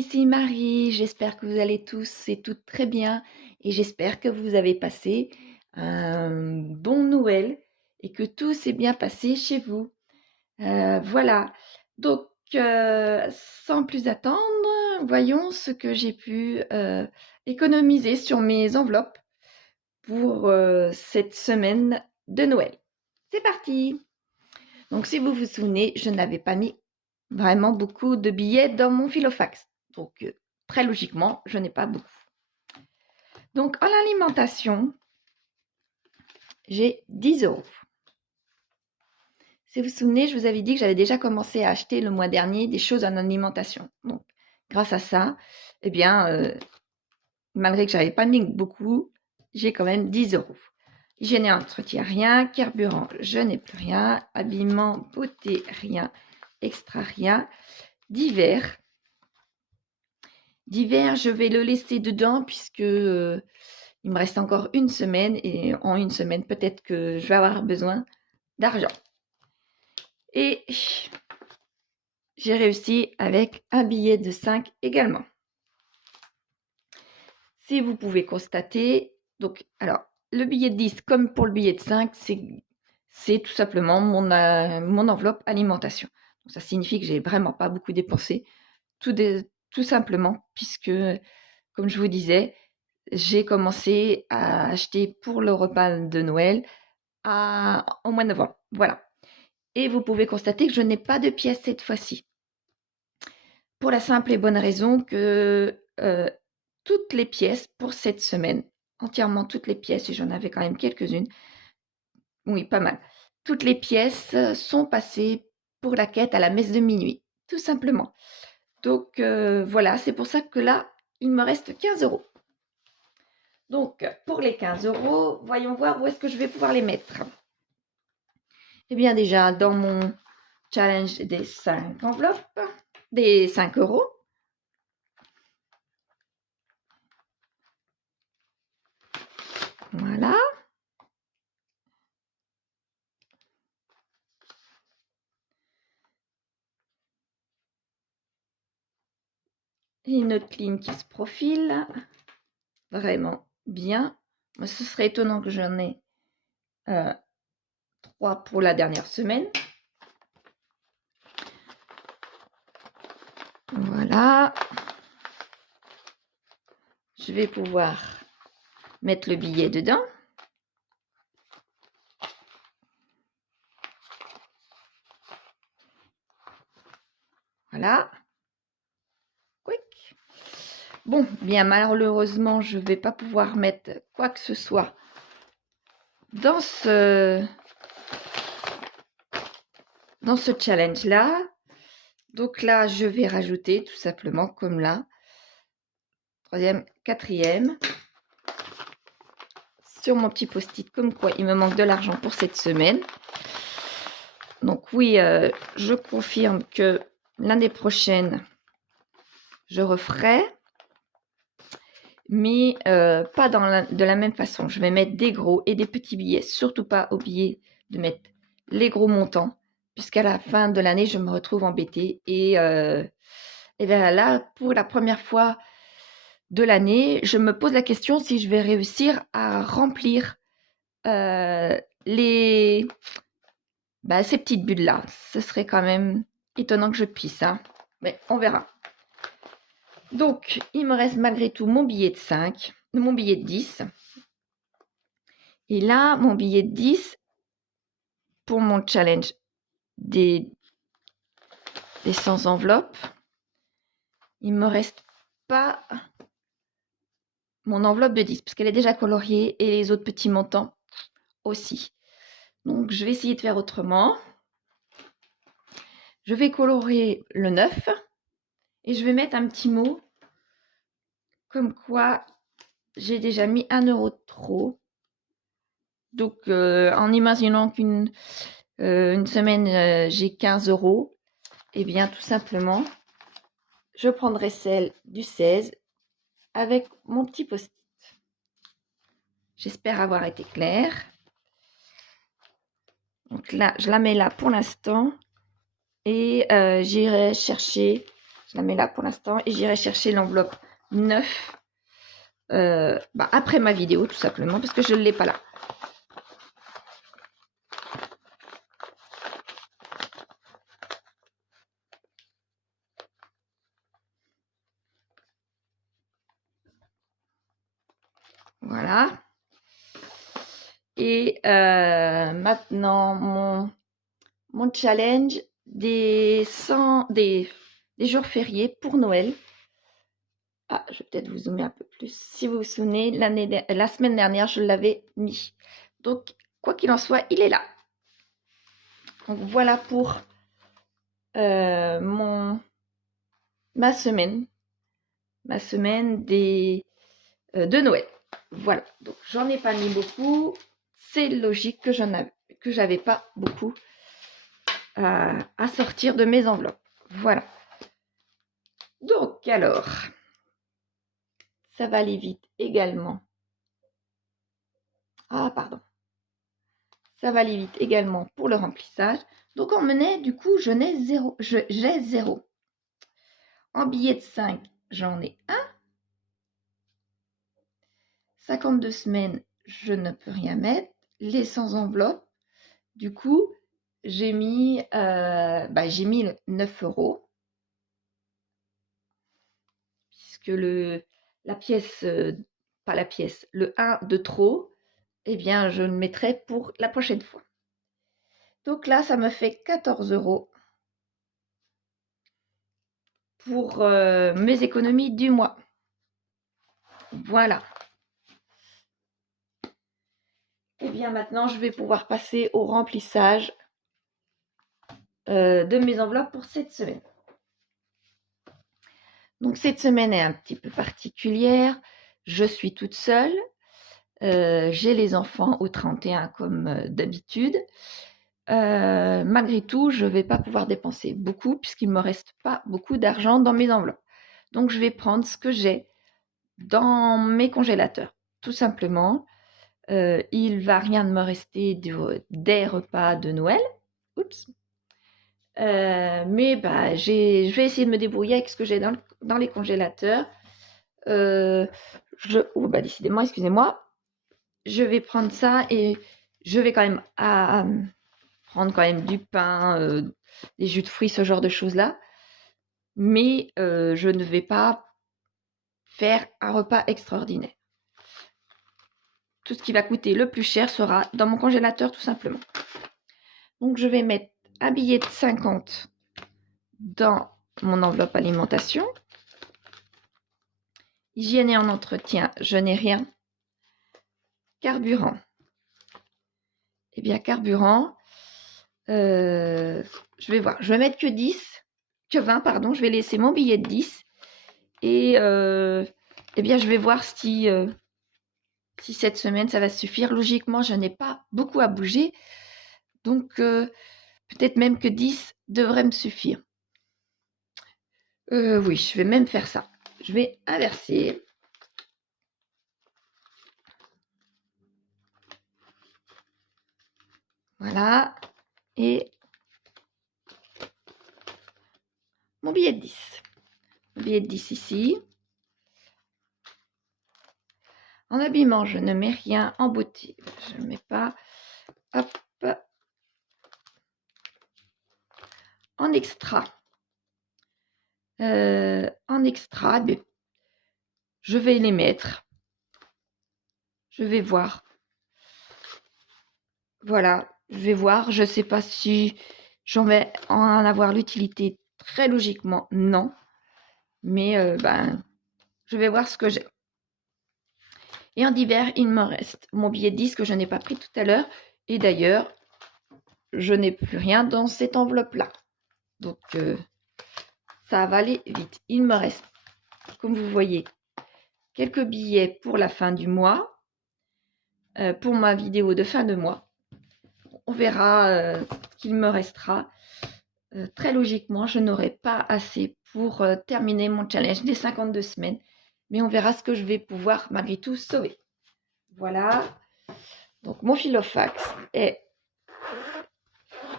ici Marie, j'espère que vous allez tous et toutes très bien et j'espère que vous avez passé un bon Noël et que tout s'est bien passé chez vous. Voilà, donc sans plus attendre, voyons ce que j'ai pu économiser sur mes enveloppes pour cette semaine de Noël. C'est parti! Donc si vous vous souvenez, je n'avais pas mis vraiment beaucoup de billets dans mon filofax. Donc très logiquement, je n'ai pas beaucoup. Donc en alimentation, j'ai 10 €. Si vous vous souvenez, je vous avais dit que j'avais déjà commencé à acheter le mois dernier des choses en alimentation. Donc grâce à ça, eh bien, malgré que j'avais pas mis beaucoup, j'ai quand même 10 €. Hygiène et entretien, rien. Carburant, je n'ai plus rien. Habillement, beauté, rien. Extra, rien. Divers, je vais le laisser dedans puisque il me reste encore une semaine et en une semaine, peut-être que je vais avoir besoin d'argent. Et j'ai réussi avec un billet de 5 également. Si vous pouvez constater, donc, alors, le billet de 10 comme pour le billet de 5, c'est tout simplement mon enveloppe alimentation. Donc, ça signifie que j'ai vraiment pas beaucoup dépensé, tout simplement, puisque, comme je vous disais, j'ai commencé à acheter pour le repas de Noël au mois de novembre. Voilà. Et vous pouvez constater que je n'ai pas de pièces cette fois-ci. Pour la simple et bonne raison que toutes les pièces pour cette semaine, entièrement toutes les pièces, et j'en avais quand même quelques-unes, oui, pas mal, toutes les pièces sont passées pour la quête à la messe de minuit, tout simplement. Donc voilà, c'est pour ça que là, il me reste 15 €. Donc, pour les 15 €, voyons voir où est-ce que je vais pouvoir les mettre. Eh bien, déjà, dans mon challenge des 5 enveloppes, des 5 €. Voilà. Et une autre ligne qui se profile. Vraiment bien. Moi, ce serait étonnant que j'en ai 3 pour la dernière semaine. Voilà. Je vais pouvoir mettre le billet dedans. Voilà. Quick. Bon, bien malheureusement, je ne vais pas pouvoir mettre quoi que ce soit dans ce challenge-là. Donc là, je vais rajouter tout simplement comme là, 3e, 4e, sur mon petit post-it, comme quoi il me manque de l'argent pour cette semaine. Donc oui, je confirme que l'année prochaine, je referai, mais pas de la même façon. Je vais mettre des gros et des petits billets, surtout pas oublier de mettre les gros montants, puisqu'à la fin de l'année, je me retrouve embêtée. Et bien là, pour la première fois de l'année, je me pose la question si je vais réussir à remplir ces petites bulles-là. Ce serait quand même étonnant que je puisse, hein. Mais on verra. Donc, il me reste malgré tout mon billet de 5, mon billet de 10. Et là, mon billet de 10 pour mon challenge des 100 enveloppes. Il ne me reste pas mon enveloppe de 10 parce qu'elle est déjà coloriée et les autres petits montants aussi. Donc, je vais essayer de faire autrement. Je vais colorier le 9 et je vais mettre un petit mot comme quoi j'ai déjà mis 1 € de trop. Donc, en imaginant qu'une semaine, j'ai 15 €, eh bien, tout simplement, je prendrai celle du 16 avec mon petit post-it. J'espère avoir été claire. Donc là, je la mets là pour l'instant et j'irai chercher Je la mets là pour l'instant et j'irai chercher l'enveloppe 9 après ma vidéo, tout simplement, parce que je ne l'ai pas là. Voilà. Et maintenant, mon challenge des jours fériés pour Noël. Ah, je vais peut-être vous zoomer un peu plus. Si vous vous souvenez, la semaine dernière, je l'avais mis. Donc, quoi qu'il en soit, il est là. Donc, voilà pour ma semaine de Noël. Voilà, donc j'en ai pas mis beaucoup. C'est logique que j'avais pas beaucoup à sortir de mes enveloppes. Voilà. Donc alors, ça va aller vite également. Ah pardon. Ça va aller vite également pour le remplissage. Donc en monnaie, du coup, j'ai 0. En billet de 5, j'en ai 1. 52 semaines, je ne peux rien mettre. Les sans enveloppe, du coup, j'ai mis 9 €. Puisque la pièce, pas la pièce, le 1 de trop, eh bien, je le mettrai pour la prochaine fois. Donc là, ça me fait 14 € pour mes économies du mois. Voilà. Et bien maintenant, je vais pouvoir passer au remplissage de mes enveloppes pour cette semaine. Donc cette semaine est un petit peu particulière. Je suis toute seule. J'ai les enfants au 31 comme d'habitude. Malgré tout, je ne vais pas pouvoir dépenser beaucoup puisqu'il ne me reste pas beaucoup d'argent dans mes enveloppes. Donc, je vais prendre ce que j'ai dans mes congélateurs. Tout simplement, il ne va rien me rester des repas de Noël. Oups. Mais je vais essayer de me débrouiller avec ce que j'ai dans les congélateurs. Décidément, excusez-moi. Je vais prendre ça et je vais quand même prendre quand même du pain, des jus de fruits, ce genre de choses-là. Mais je ne vais pas faire un repas extraordinaire. Tout ce qui va coûter le plus cher sera dans mon congélateur, tout simplement. Donc, je vais mettre un billet de 50 dans mon enveloppe alimentation. Hygiène et en entretien, je n'ai rien. Carburant. Eh bien, carburant, je vais voir. Je vais mettre que 20, pardon. Je vais laisser mon billet de 10. Et eh bien, je vais voir si cette semaine, ça va suffire. Logiquement, je n'ai pas beaucoup à bouger. Donc, peut-être même que 10 devrait me suffire. Oui, je vais même faire ça. Je vais inverser. Voilà. Et mon billet de 10. Mon billet de 10 ici. En habillement, je ne mets rien. En beauté, je ne mets pas. Hop. En extra. Je vais les mettre. Je vais voir. Voilà, je vais voir. Je ne sais pas si j'en vais en avoir l'utilité. Très logiquement, non. Mais je vais voir ce que j'ai. Et en hiver, il me reste mon billet de 10 que je n'ai pas pris tout à l'heure. Et d'ailleurs, je n'ai plus rien dans cette enveloppe-là. Donc, ça va aller vite. Il me reste, comme vous voyez, quelques billets pour la fin du mois. Pour ma vidéo de fin de mois. On verra qu'il me restera. Très logiquement, je n'aurai pas assez pour terminer mon challenge des 52 semaines. Mais on verra ce que je vais pouvoir malgré tout sauver. Voilà. Donc, mon filofax est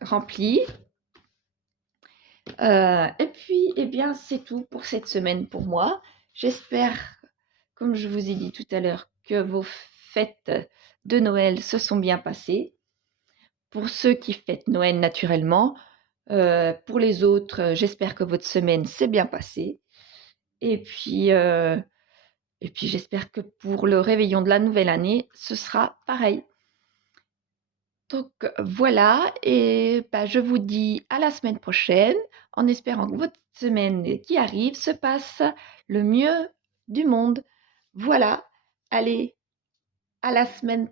rempli. Et puis, eh bien, c'est tout pour cette semaine pour moi. J'espère, comme je vous ai dit tout à l'heure, que vos fêtes de Noël se sont bien passées. Pour ceux qui fêtent Noël naturellement, pour les autres, j'espère que votre semaine s'est bien passée. Et puis, euh, et puis j'espère que pour le réveillon de la nouvelle année, ce sera pareil. Donc voilà, et bah, je vous dis à la semaine prochaine, en espérant que votre semaine qui arrive se passe le mieux du monde. Voilà, allez, à la semaine,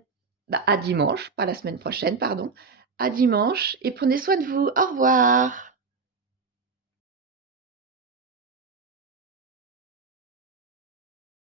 à dimanche, pas la semaine prochaine, pardon, à dimanche, et prenez soin de vous. Au revoir.